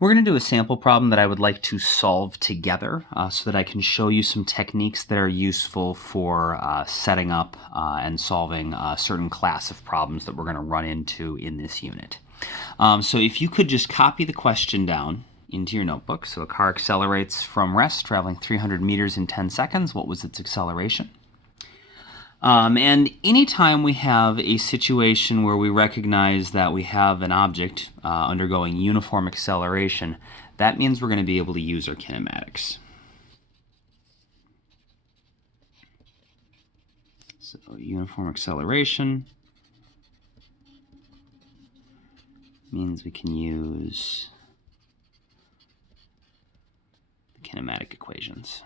We're going to do a sample problem that I would like to solve together so that I can show you some techniques that are useful for setting up and solving a certain class of problems that we're going to run into in this unit. So if you could just copy the question down into your notebook. So a car accelerates from rest, traveling 300 meters in 10 seconds. What was its acceleration? And anytime we have a situation where we recognize that we have an object undergoing uniform acceleration, that means we're going to be able to use our kinematics. So uniform acceleration means we can use the kinematic equations.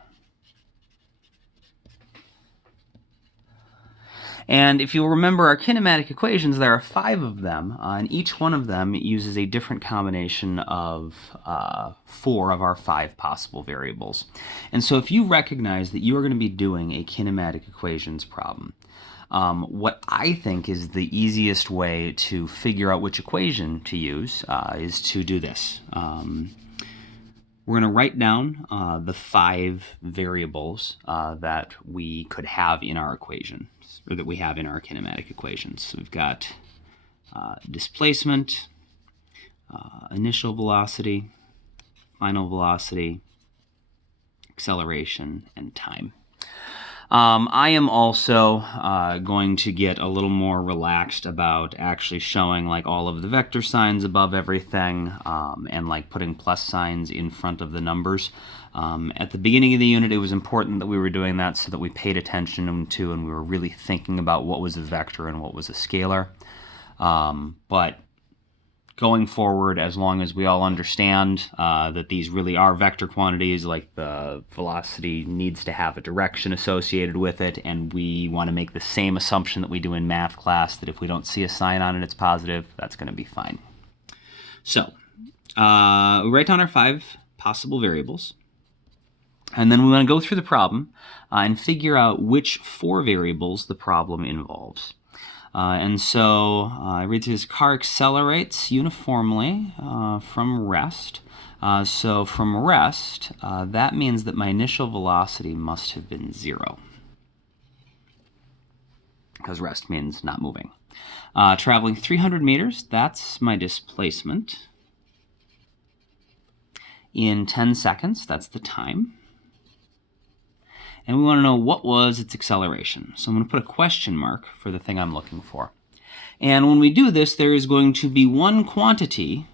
And if you'll remember our kinematic equations, there are 5 of them, and each one of them uses a different combination of 4 of our 5 possible variables. And so if you recognize that you are going to be doing a kinematic equations problem, what I think is the easiest way to figure out which equation to use is to do this. We're going to write down the 5 variables that we could have in our equation, or that we have in our kinematic equations. So we've got displacement, initial velocity, final velocity, acceleration, and time. I am also going to get a little more relaxed about actually showing like all of the vector signs above everything and like putting plus signs in front of the numbers. At the beginning of the unit, it was important that we were doing that so that we paid attention to and we were really thinking about what was a vector and what was a scalar. But going forward, as long as we all understand that these really are vector quantities, like the velocity needs to have a direction associated with it, and we want to make the same assumption that we do in math class, that if we don't see a sign on it, it's positive, that's going to be fine. So, we write down our 5 possible variables, and then we want to go through the problem and figure out which 4 variables the problem involves. And so I read through this. Car accelerates uniformly from rest. So from rest, that means that my initial velocity must have been 0, because rest means not moving. Traveling 300 meters, that's my displacement. In 10 seconds, that's the time. And we want to know what was its acceleration. So I'm going to put a question mark for the thing I'm looking for. And when we do this, there is going to be one quantity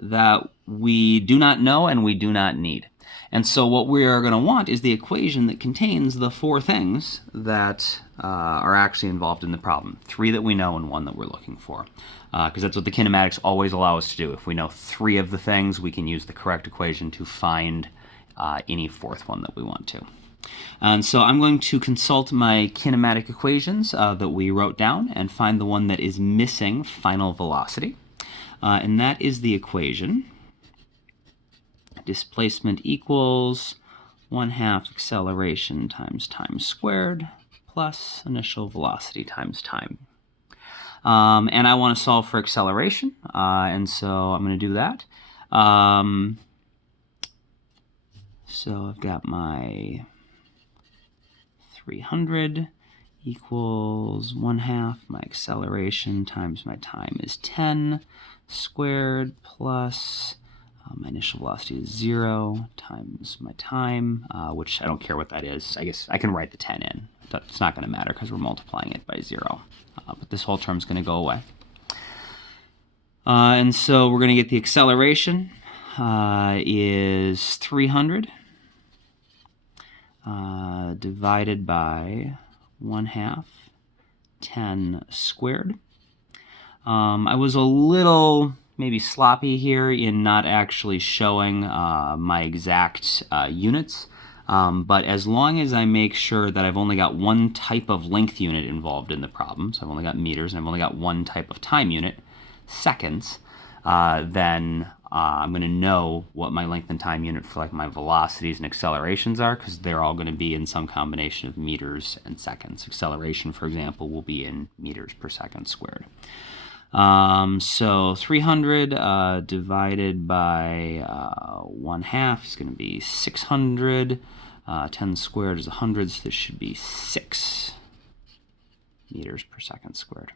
that we do not know and we do not need. And so what we are going to want is the equation that contains the 4 things that are actually involved in the problem. 3 that we know and 1 that we're looking for. Because that's what the kinematics always allow us to do. If we know 3 of the things, we can use the correct equation to find any 4th one that we want to. And so I'm going to consult my kinematic equations that we wrote down and find the one that is missing final velocity. And that is the equation displacement equals 1/2 acceleration times time squared plus initial velocity times time. And I want to solve for acceleration, and so I'm going to do that. So I've got my 300 equals 1/2 my acceleration times my time is 10 squared plus my initial velocity is 0 times my time, which I don't care what that is. I guess I can write the 10 in. It's not going to matter because we're multiplying it by 0. But this whole term is going to go away. And so we're going to get the acceleration is 300 divided by 1/2 10 squared. I was a little maybe sloppy here in not actually showing my exact units, but as long as I make sure that I've only got one type of length unit involved in the problem, so I've only got meters and I've only got one type of time unit, seconds, then I'm going to know what my length and time unit for like my velocities and accelerations are, because they're all going to be in some combination of meters and seconds. Acceleration, for example, will be in meters per second squared. So 300 divided by 1/2 is going to be 600. 10 squared is 100, so this should be 6 meters per second squared.